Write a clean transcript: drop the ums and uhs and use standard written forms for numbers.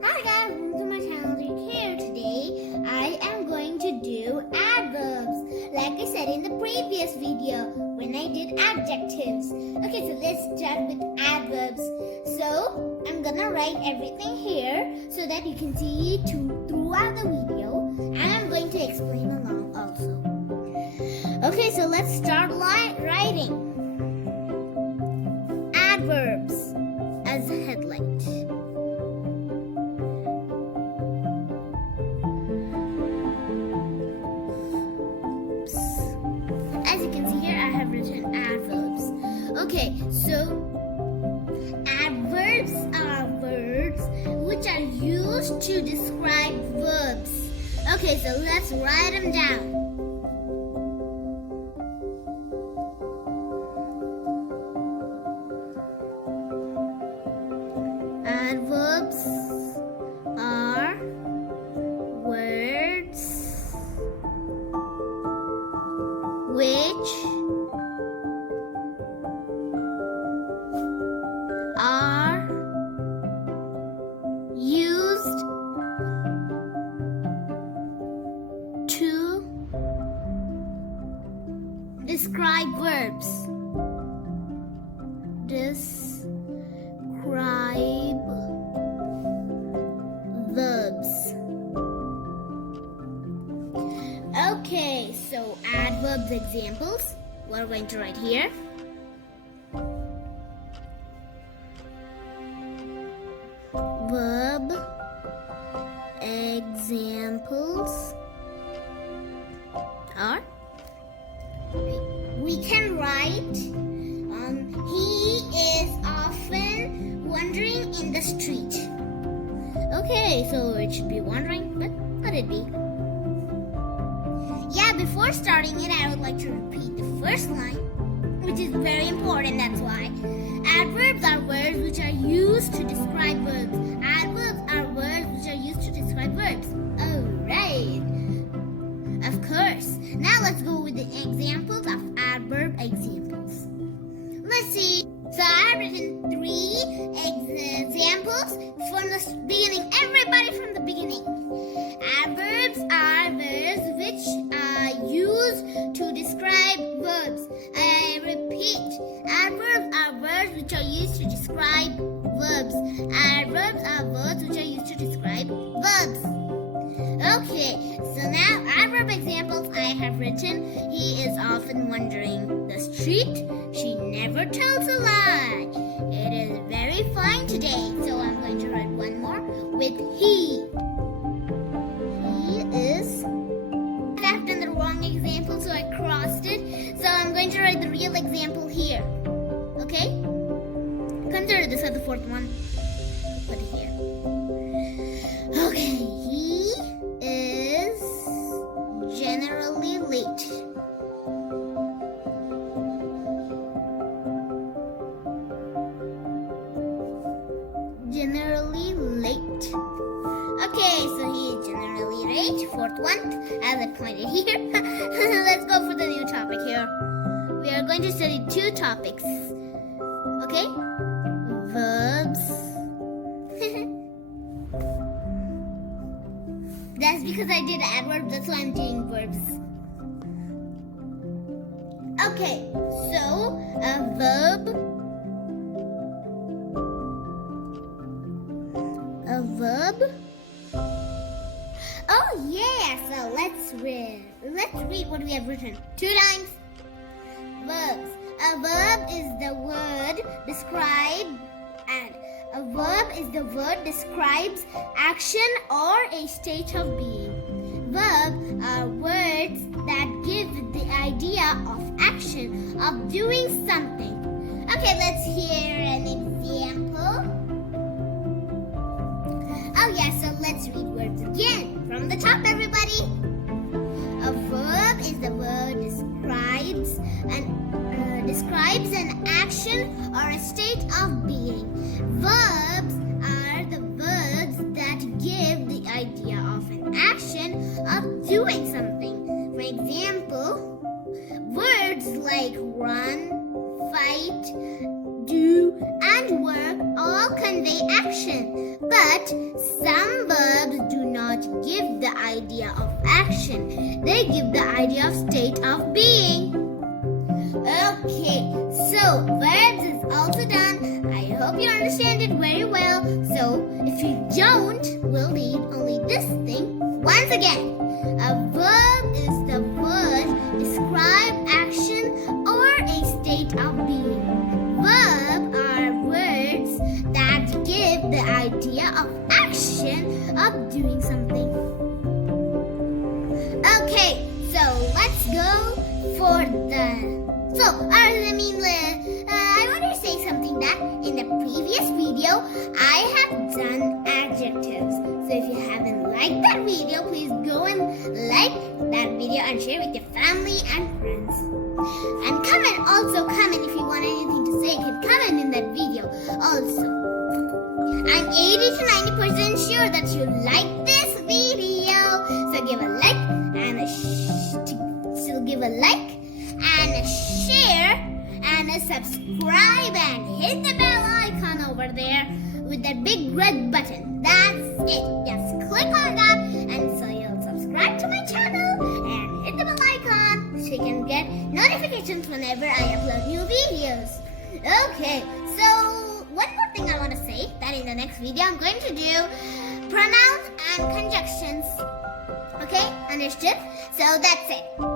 Hi guys, welcome to my channel. Here today, I am going to do adverbs. Like I said in the previous video when I did adjectives. Okay, so let's start with adverbs. So I'm gonna write everything here so that you can see it throughout the video, and I'm going to explain along also. Okay, so let's start writing adverbs as a headlight. As you can see here, I have written adverbs. Okay, so adverbs are words which are used to describe verbs. Okay, so let's write them down. Adverbs are words which are used to describe verbs. Describe verbs. Okay, so adverbs examples. We're going to write here. Verb examples are, we can write he is often wandering in the street. Okay, so it should be wandering, but let it be. Yeah, before starting it, I would like to repeat the first line, which is very important, that's why. Adverbs are words which are used to describe verbs. Adverbs are words which are used to describe verbs. Alright. Of course. Now let's go with the examples of adverb examples. Let's see. So I have written 3 examples from the beginning. Everybody from the beginning. Adverbs are words which are used to describe verbs. I repeat. Adverbs are words which are used to describe verbs. Adverbs are words which are used to describe verbs. Okay, so now adverb examples I have written. He is often wandering the street. She never tells a lie. It is very fine today. So I'm going to write one more with he. He is. I've done the wrong example, so I crossed it. So I'm going to write the real example here. Okay? Consider this as the 4th one. Put it here. Okay, he is generally late. Generally late. Okay, so he is generally late. 4th one, as I pointed here. Let's go for the new topic here. We are going to study 2 topics. Okay? Verbs. That's because I did adverbs, that's why I'm doing verbs. Okay, so a verb. A verb. Oh yeah, so let's read what we have written 2 times. Verbs. A verb is the word described, and a verb is the word describes action or a state of being. Verbs are words that give the idea of action, of doing something. Okay, let's hear an example. Oh yeah, so let's read words again. From the top, everybody. A verb is the word describes an action or a state of being. Verbs are the words that give the idea of an action of doing something. For example, words like run, fight, do, and work all convey action, but some verbs do not give the idea of action. They give the idea of state of being. Okay, so verbs is also done. I hope you understand it very well. So if you don't, we'll need only this thing once again. A verb is the word describe action or a state of being. Verb are words that give the idea of action of doing something. Okay, so let's go for I want to say something that in the previous video I have done adjectives. So if you haven't liked that video, please go and like that video and share with your family and friends. And comment if you want anything to say. You can comment in that video also. I'm 80 to 90% sure that you like this video. So give a like and a share and a subscribe and hit the bell icon over there with that big red button. That's it. Just click on that and so you'll subscribe to my channel and hit the bell icon so you can get notifications whenever I upload new videos. Okay, so one more thing I want to say that in the next video I'm going to do pronouns and conjunctions. Okay, understood? So that's it.